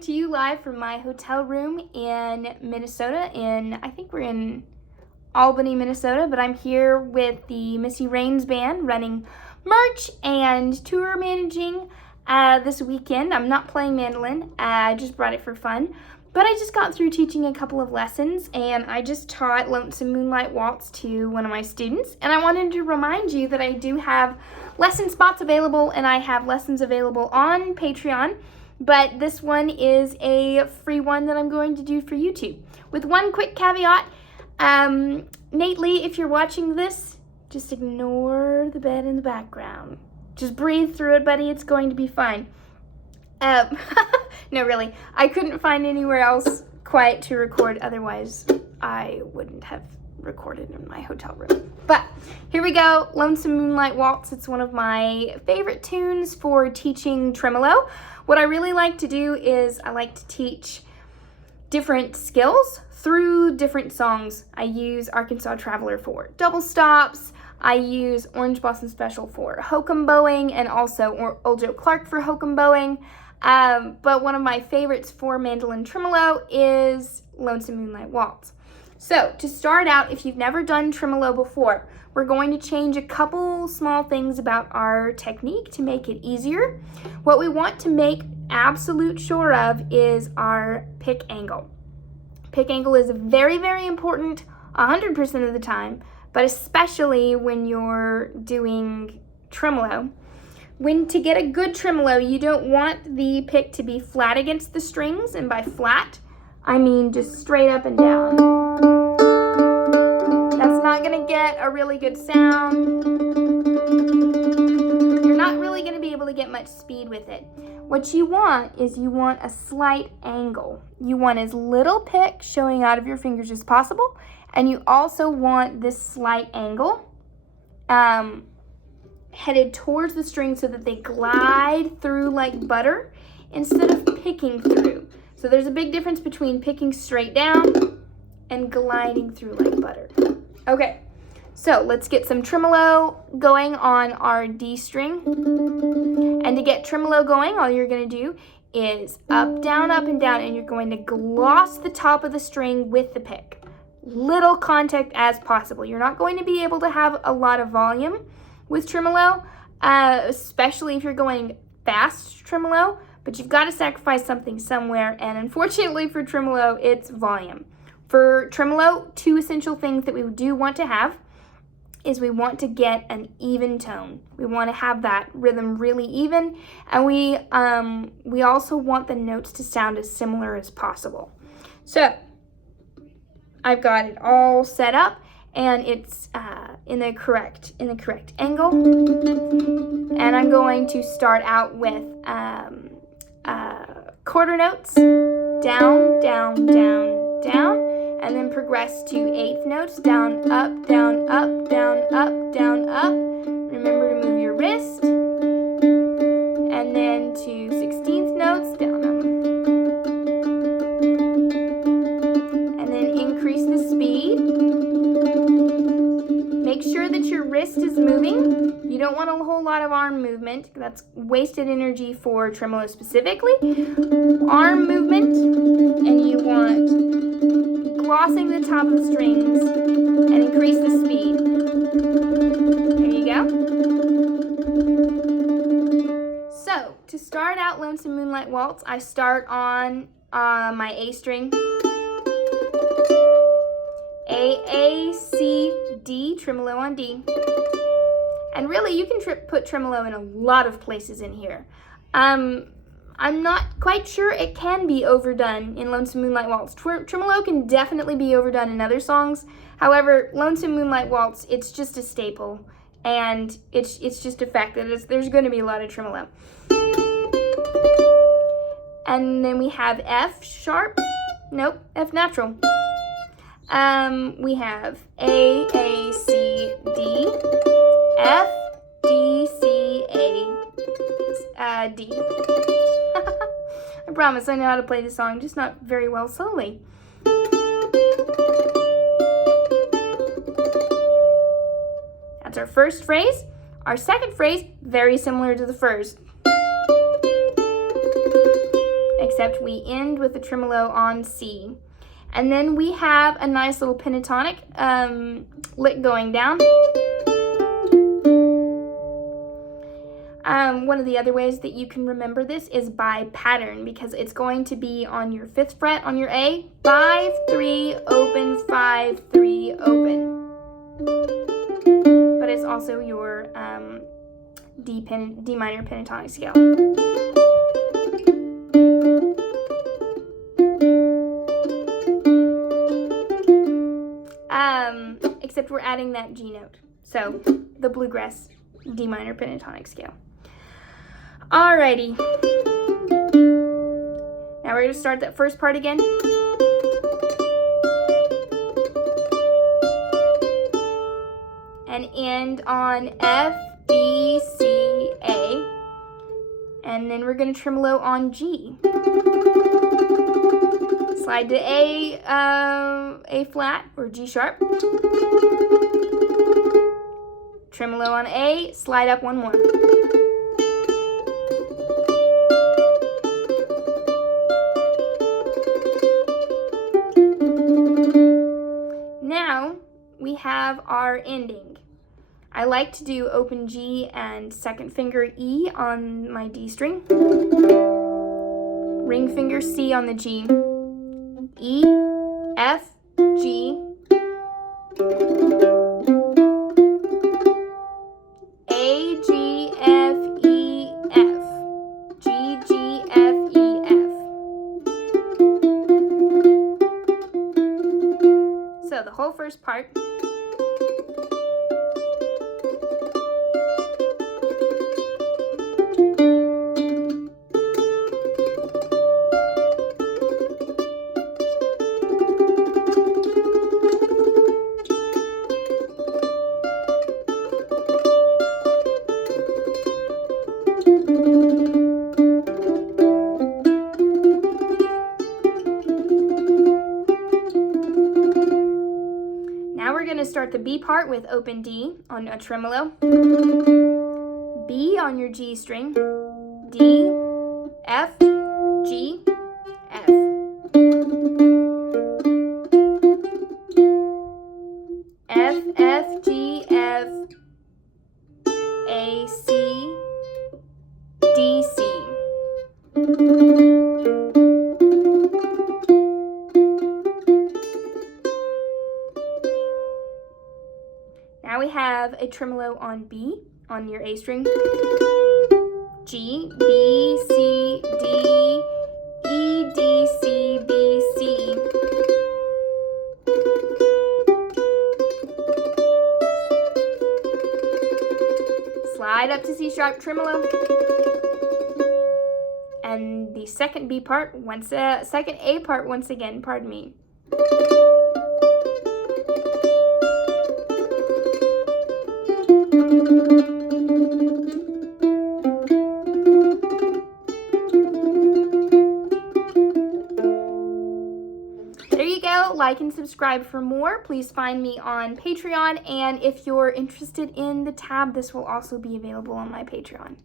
To you live from my hotel room in Minnesota. I think we're in Albany, Minnesota, but I'm here with the Missy Raines Band running merch and tour managing this weekend. I'm not playing mandolin, I just brought it for fun, but I just got through teaching a couple of lessons, and I just taught Lonesome, Moonlight, Waltz to one of my students, and I wanted to remind you that I do have lesson spots available, and I have lessons available on Patreon. But this one is a free one that I'm going to do for YouTube. With one quick caveat, Nate Lee, if you're watching this, just ignore the bed in the background. Just breathe through it, buddy. It's going to be fine. No, really. I couldn't find anywhere else quiet to record. Otherwise, I wouldn't have recorded in my hotel room. But here we go. Lonesome, Moonlight, Waltz. It's one of my favorite tunes for teaching tremolo. What I really like to do is I like to teach different skills through different songs. I use Arkansas Traveler for double stops. I use Orange Blossom Special for hokum bowing, and also Old Joe Clark for hokum bowing. But one of my favorites for mandolin tremolo is Lonesome, Moonlight, Waltz. So to start out, if you've never done tremolo before, we're going to change a couple small things about our technique to make it easier. What we want to make absolute sure of is our pick angle. Pick angle is very, very important 100% of the time, but especially when you're doing tremolo. To get a good tremolo, you don't want the pick to be flat against the strings, and by flat, I mean just straight up and down. That's not going to get a really good sound. You're not really going to be able to get much speed with it. What you want is you want a slight angle. You want as little pick showing out of your fingers as possible, and you also want this slight angle headed towards the string so that they glide through like butter instead of picking through. So there's a big difference between picking straight down and gliding through like butter. Okay, so let's get some tremolo going on our D string. And to get tremolo going, all you're going to do is up, and down, and you're going to gloss the top of the string with the pick. Little contact as possible. You're not going to be able to have a lot of volume with tremolo, especially if you're going fast tremolo, but you've got to sacrifice something somewhere, and unfortunately for tremolo, it's volume. For tremolo, two essential things that we do want to have is we want to get an even tone. We want to have that rhythm really even, and we also want the notes to sound as similar as possible. So I've got it all set up, and it's in the correct angle, and I'm going to start out with quarter notes, down, down, down, down, and then progress to eighth notes, down, up, down, up, down, up, down, up. Remember to move your wrist, and then to 16th notes, down, up, and then increase the speed. Make sure that your wrist is moving. You don't want a whole lot of arm movement. That's wasted energy for tremolo specifically. Arm movement, and you want glossing the top of the strings and increase the speed. There you go. So, to start out Lonesome Moonlight Waltz, I start on my A string. A, C, D, tremolo on D. And really, you can put tremolo in a lot of places in here. I I'm not quite sure it can be overdone in Lonesome Moonlight Waltz. Tremolo can definitely be overdone in other songs. However, Lonesome Moonlight Waltz, it's just a staple. And it's just a fact that there's going to be a lot of tremolo. And then we have F sharp. Nope, F natural. We have A, C, D, F, D, C, A, D. I promise I know how to play the song, just not very well solely. That's our first phrase. Our second phrase, very similar to the first. Except we end with a tremolo on C. And then we have a nice little pentatonic lick going down. One of the other ways that you can remember this is by pattern, because it's going to be on your 5th fret on your A, 5, 3, open, 5, 3, open. But it's also your D minor pentatonic scale. Except we're adding that G note. So, the bluegrass D minor pentatonic scale. Alrighty. Now we're going to start that first part again. And end on F, D, C, A. And then we're going to tremolo on G. Slide to A flat or G sharp. Tremolo on A, slide up one more. Now we have our ending. I like to do open G and second finger E on my D string. Ring finger C on the G. E, F, G, A, G, F, E, F, G, G, F, E, F. So the whole first part. Now we're going to start the B part with open D on a tremolo. B on your G string. D, F, G, F. F, F, G, F, A, C, D, C. Now we have a tremolo on B on your A string. G, B, C, D, E, D, C, B, C. Slide up to C sharp tremolo. And the second B part, second A part once again, pardon me. There you go. Like and subscribe for more. Please find me on Patreon, and if you're interested in the tab, this will also be available on my Patreon.